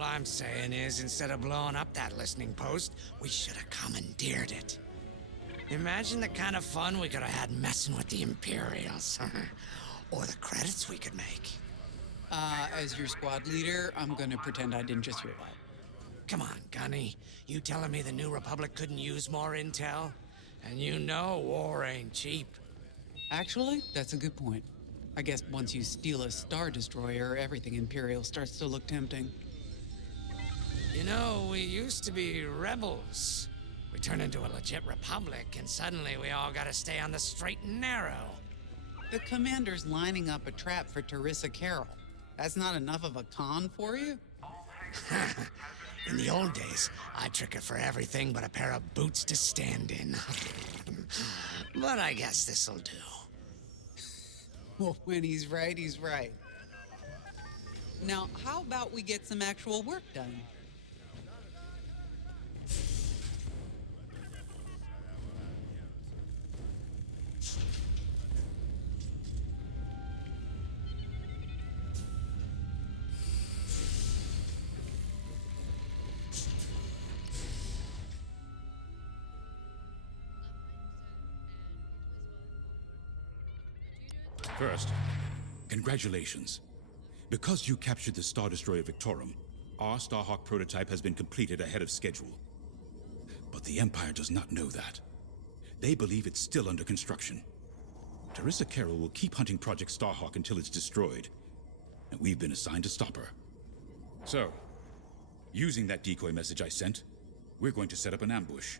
All I'm saying is, instead of blowing up that listening post, we should have commandeered it. Imagine the kind of fun we could have had messing with the Imperials. Or the credits we could make. As your squad leader, I'm gonna pretend I didn't just hear that. Come on, Gunny. You telling me the New Republic couldn't use more intel? And you know war ain't cheap. Actually, that's a good point. I guess once you steal a Star Destroyer, everything Imperial starts to look tempting. You know, we used to be rebels. We turned into a legit republic, and suddenly we all gotta stay on the straight and narrow. The commander's lining up a trap for Terisa Carroll. That's not enough of a con for you? In the old days, I'd trick her for everything but a pair of boots to stand in. But I guess this'll do. Well, when he's right, he's right. Now, how about we get some actual work done? First, congratulations. Because you captured the Star Destroyer Victorum, our Starhawk prototype has been completed ahead of schedule. But the Empire does not know that. They believe it's still under construction. Terisa Carroll will keep hunting Project Starhawk until it's destroyed, and we've been assigned to stop her. So, using that decoy message I sent, we're going to set up an ambush.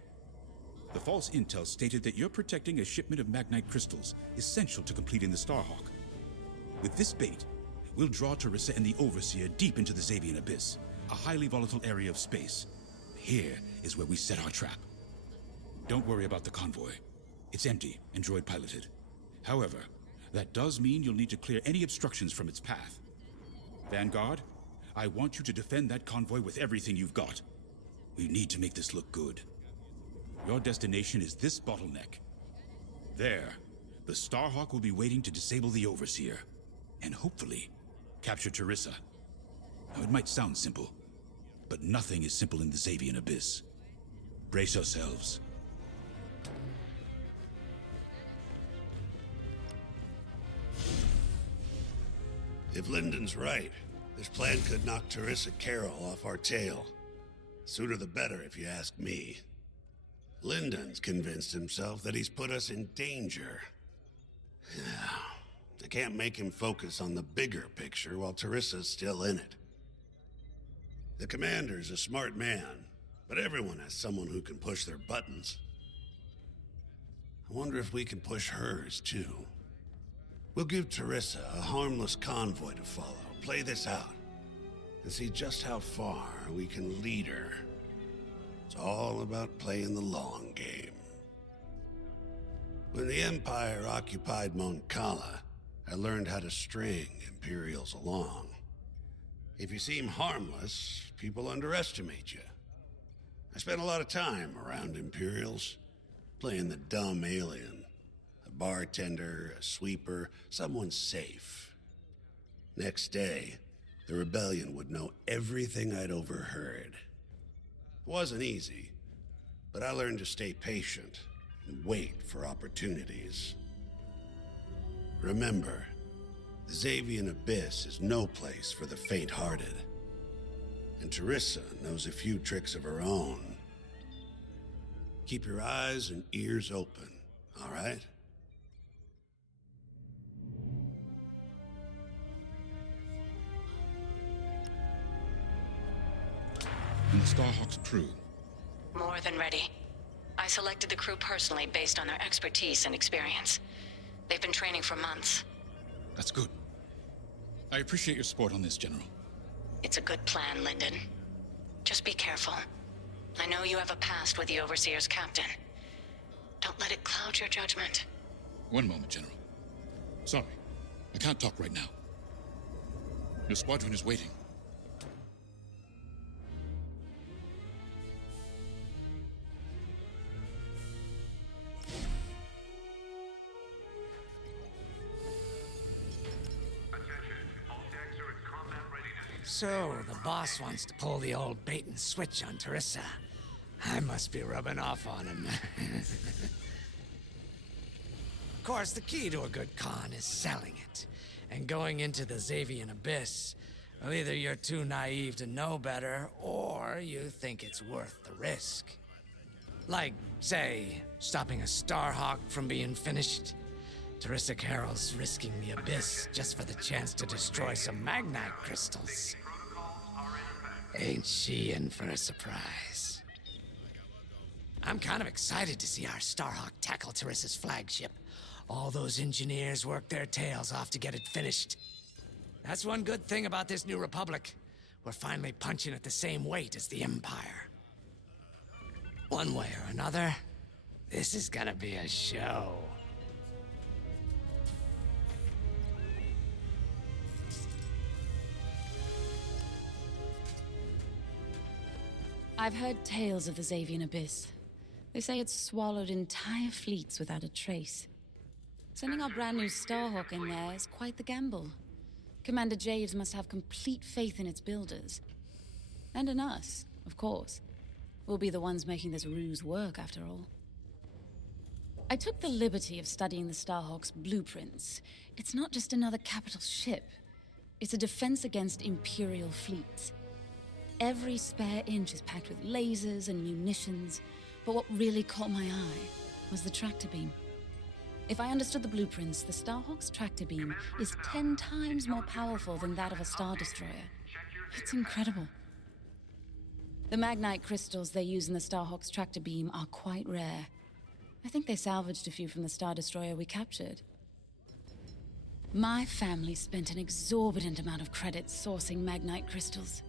The false intel stated that you're protecting a shipment of magnite crystals, essential to completing the Starhawk. With this bait, we'll draw Terisa and the Overseer deep into the Zavian Abyss, a highly volatile area of space. Here is where we set our trap. Don't worry about the convoy. It's empty and droid-piloted. However, that does mean you'll need to clear any obstructions from its path. Vanguard, I want you to defend that convoy with everything you've got. We need to make this look good. Your destination is this bottleneck. There, the Starhawk will be waiting to disable the Overseer, and hopefully, capture Terisa. Now, it might sound simple, but nothing is simple in the Zavian Abyss. Brace yourselves. If Lyndon's right, this plan could knock Terisa Carroll off our tail. Sooner the better, if you ask me. Lyndon's convinced himself that he's put us in danger. They can't make him focus on the bigger picture while Teresa's still in it. The commander's a smart man, but everyone has someone who can push their buttons. I wonder if we can push hers, too. We'll give Terisa a harmless convoy to follow, play this out, and see just how far we can lead her. It's all about playing the long game. When the Empire occupied Mon Cala, I learned how to string Imperials along. If you seem harmless, people underestimate you. I spent a lot of time around Imperials, playing the dumb alien. A bartender, a sweeper, someone safe. Next day, the rebellion would know everything I'd overheard. It wasn't easy, but I learned to stay patient and wait for opportunities. Remember, the Zavian Abyss is no place for the faint-hearted. And Terisa knows a few tricks of her own. Keep your eyes and ears open, all right? And the Starhawk's crew. More than ready. I selected the crew personally based on their expertise and experience. They've been training for months. That's good. I appreciate your support on this, General. It's a good plan, Lyndon. Just be careful. I know you have a past with the Overseer's captain. Don't let it cloud your judgment. One moment, General. Sorry, I can't talk right now. Your squadron is waiting. So, the boss wants to pull the old bait and switch on Terisa. I must be rubbing off on him. Of course, the key to a good con is selling it. And going into the Zavian Abyss, well, either you're too naive to know better, or you think it's worth the risk. Like, say, stopping a Starhawk from being finished. Terisa Carroll's risking the Abyss just for the chance to destroy some magnite crystals. Ain't she in for a surprise? I'm kind of excited to see our Starhawk tackle Teresa's flagship. All those engineers work their tails off to get it finished. That's one good thing about this new republic. We're finally punching at the same weight as the Empire. One way or another, this is gonna be a show. I've heard tales of the Zavian Abyss. They say it's swallowed entire fleets without a trace. Sending our brand new Starhawk in there is quite the gamble. Commander Javes must have complete faith in its builders. And in us, of course. We'll be the ones making this ruse work, after all. I took the liberty of studying the Starhawk's blueprints. It's not just another capital ship. It's a defense against Imperial fleets. Every spare inch is packed with lasers and munitions, but what really caught my eye was the tractor beam. If I understood the blueprints, the Starhawk's tractor beam is 10 times more powerful than that of a Star Destroyer. It's incredible. The magnite crystals they use in the Starhawk's tractor beam are quite rare. I think they salvaged a few from the Star Destroyer we captured. My family spent an exorbitant amount of credits sourcing magnite crystals.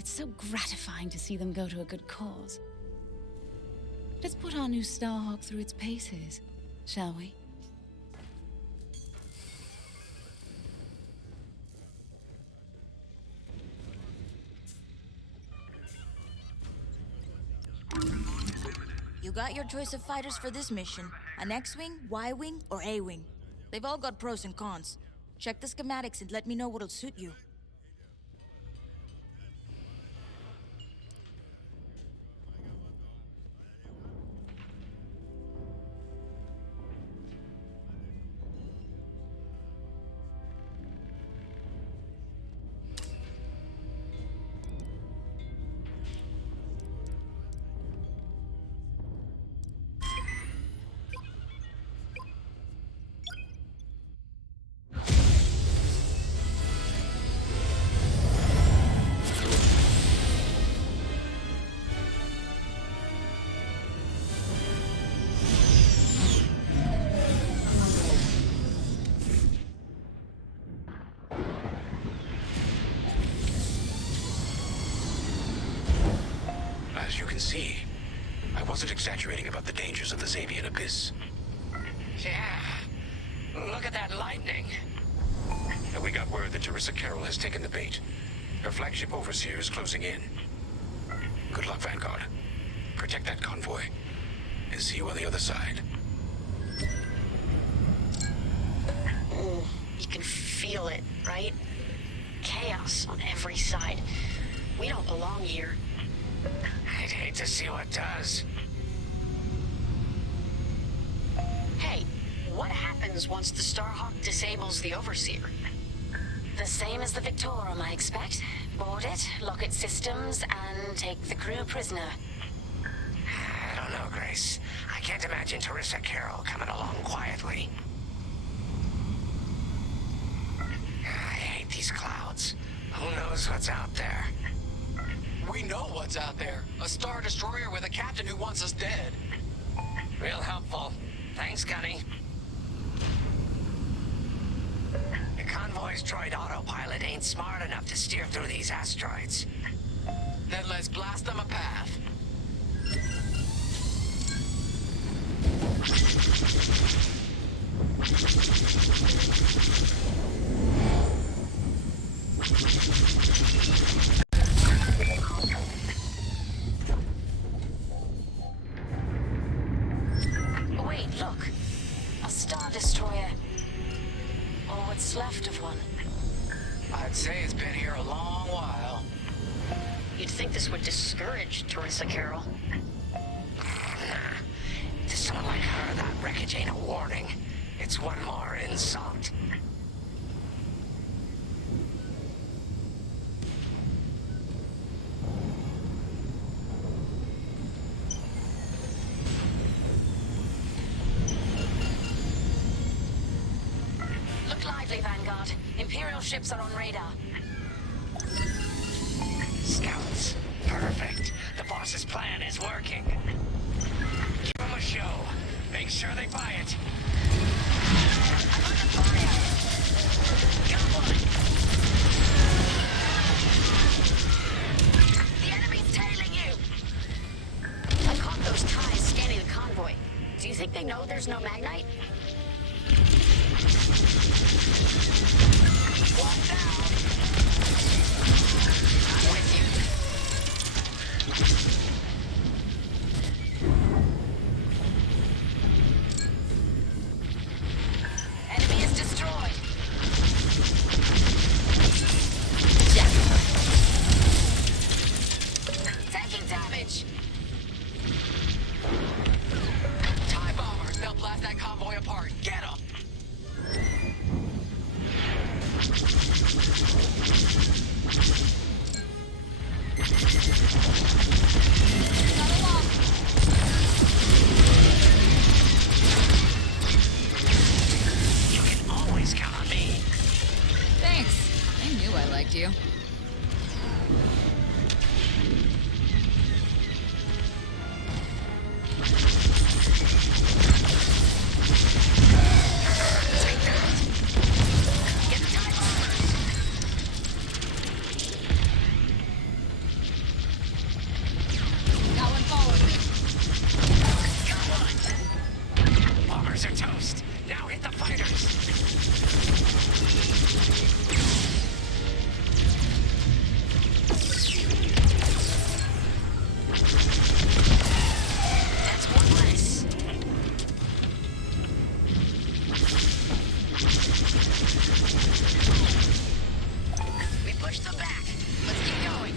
It's so gratifying to see them go to a good cause. Let's put our new Starhawk through its paces, shall we? You got your choice of fighters for this mission. An X-Wing, Y-Wing, or A-Wing. They've all got pros and cons. Check the schematics and let me know what'll suit you. As you can see, I wasn't exaggerating about the dangers of the Zavian Abyss. Yeah. Look at that lightning. And we got word that Terisa Carroll has taken the bait. Her flagship overseer is closing in. Good luck, Vanguard. Protect that convoy. And see you on the other side. You can feel it, right? Chaos on every side. We don't belong here. I'd hate to see what does. Hey, what happens once the Starhawk disables the Overseer? The same as the Victorum, I expect. Board it, lock its systems, and take the crew prisoner. I don't know, Grace. I can't imagine Terisa Carroll coming along quietly. I hate these clouds. Who knows what's out there? We know what's out there. A Star Destroyer with a captain who wants us dead. Real helpful. Thanks, Gunny. The convoy's droid autopilot ain't smart enough to steer through these asteroids. Then let's blast them a path. Wait, look. A Star Destroyer. Or what's left of one. I'd say it's been here a long while. You'd think this would discourage Terisa, Carol. To someone like her, that wreckage ain't a warning. It's one more insult. Look lively, Vanguard. Imperial ships are on radar. Scouts. Perfect. The boss's plan is working. Give them a show. Make sure they buy it. I'm under fire! Got one! The enemy's tailing you! I caught those ties scanning the convoy. Do you think they know there's no magnite? One down! I'm with you. Enemy is destroyed. Taking damage. TIE bombers, they'll blast that convoy apart. Get them! You can always count on me. Thanks. I knew I liked you. Take that. Get the TIE bombers. Got one forward. Got one. Bombers are toast. Now hit the fighters. That's one less. We pushed them back. Let's keep going.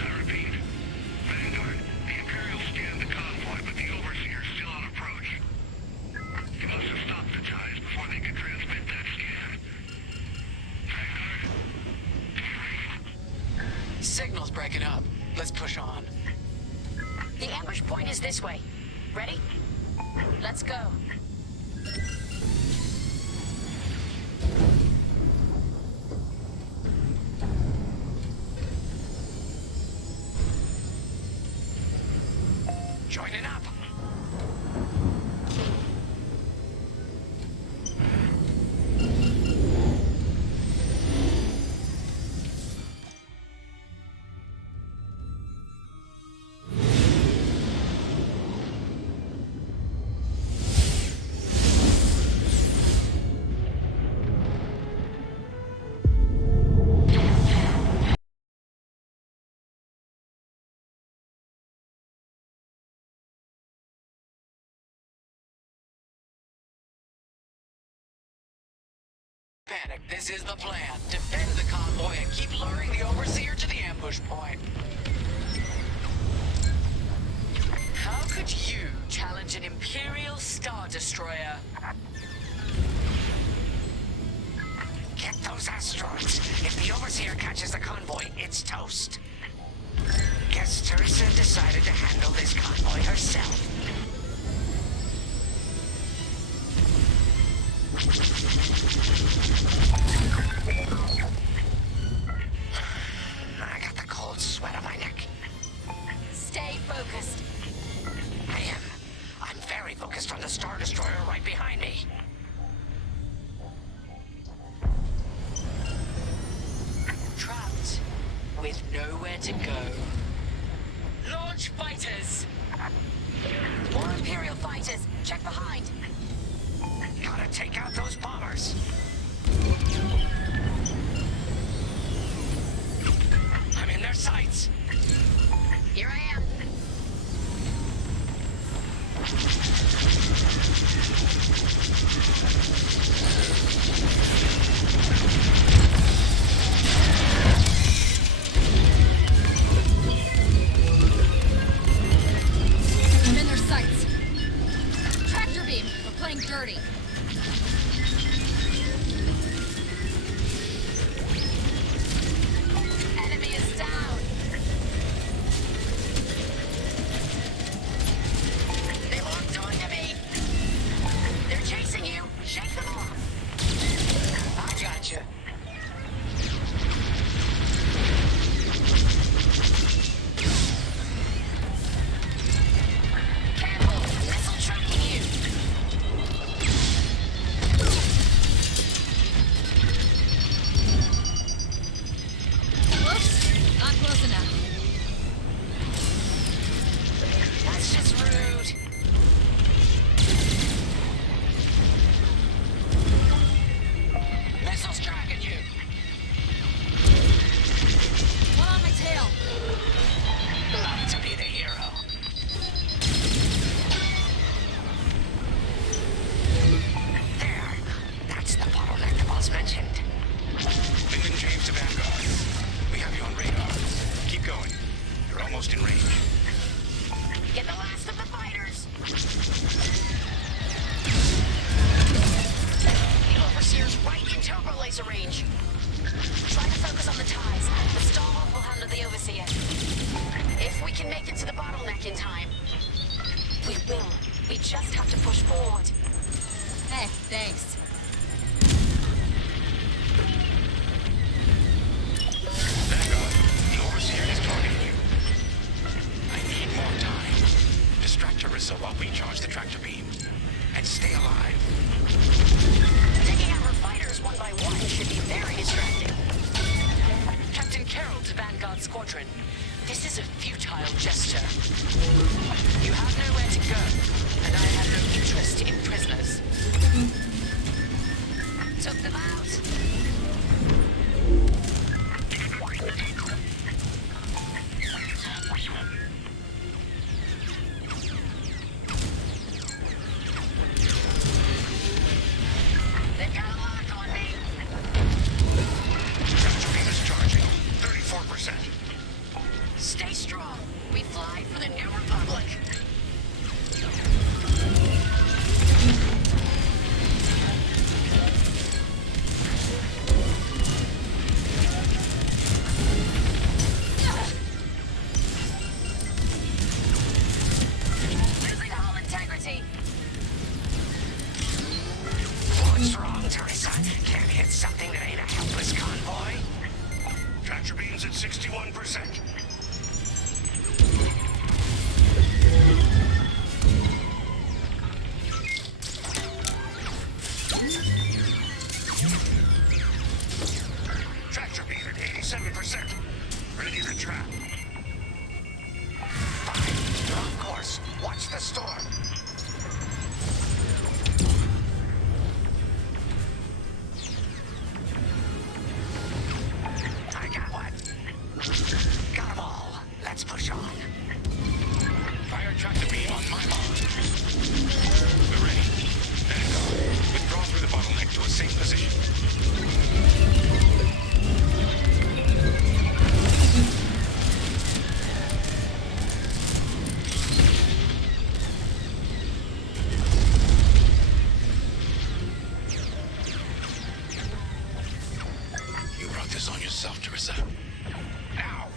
I repeat. Vanguard, the Imperials scanned the convoy, but the Overseer's still on approach. You must have stopped the ties before they could transmit that scan. Vanguard? Signal's breaking up. Let's push on. The ambush point is this way. Ready? Let's go. Joining up. Panic. This is the plan. Defend the convoy and keep luring the Overseer to the ambush point. How could you challenge an Imperial Star Destroyer? Get those asteroids. If the Overseer catches the convoy, it's toast. Guess Terisa decided to handle this convoy herself. I got the cold sweat on my neck. Stay focused. I am. I'm very focused on the Star Destroyer right behind me. Trapped with nowhere to go. Launch fighters! More Imperial fighters. Check behind. Gotta take out those bombers. I'm in their sights. Here I am. almost in range. Get the last of the fighters. The Overseer's right in turbo laser range. Try to focus on the ties. The Starhawk will handle the Overseer. If we can make it to the bottleneck in time. We will. We just have to push forward. Hey, thanks. Vanguard, the Overseer is targeting you. I need more time. Distract Terisa while we charge the tractor beam. And stay alive. Taking out our fighters one by one should be very distracting. Captain Carroll to Vanguard Squadron. This is a futile gesture. You have nowhere to go, and I have no interest in prisoners. Took them out. They've got a lock on me. Tractor beam is charging. 34%. Stay strong. We fly for the New Republic. Losing hull integrity. What's wrong, Teresa? Can't hit something that ain't a helpless convoy? Tractor beam's at 61%. Tractor beam at 87%. Ready to trap. Fine. You're on course. Watch the storm. I got one. Got them all. Let's push on. Fire tractor beam on my mark. We're ready. Vanguard, withdraw through the bottleneck to a safe position. You brought this on yourself, Teresa. Now!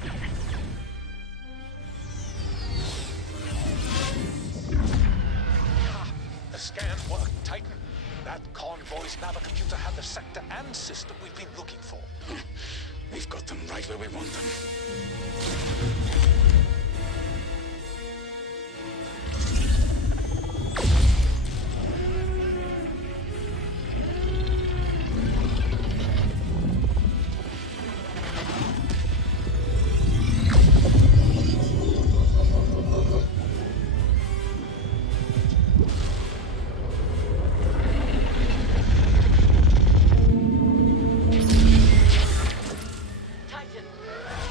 The scan worked, Titan. That convoy's navicomputer had the sector and system we've been looking for. We've got them right where we want them. Titan,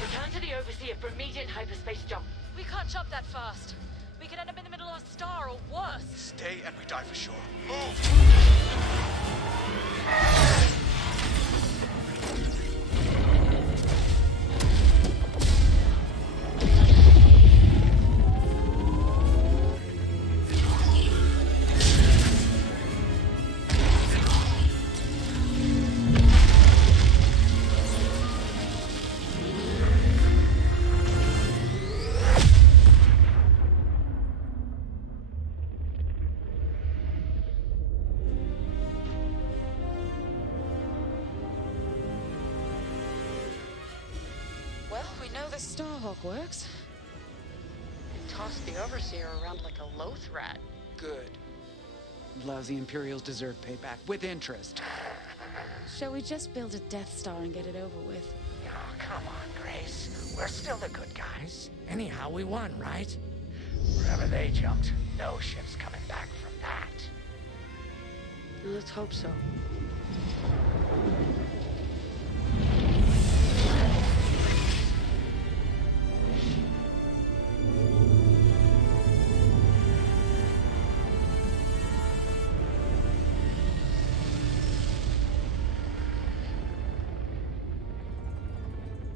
return to the Overseer for immediate hyperspace jump. We can't jump that fast. We could end up in the middle of a star or worse. Stay and we die for sure. Move! Well, we know the Starhawk works. And tossed the Overseer around like a loath rat. Good. Lousy Imperials deserve payback with interest. Shall we just build a Death Star and get it over with? Oh, come on, Grace. We're still the good guys. Anyhow, we won, right? Wherever they jumped, no ship's coming back from that. Let's hope so.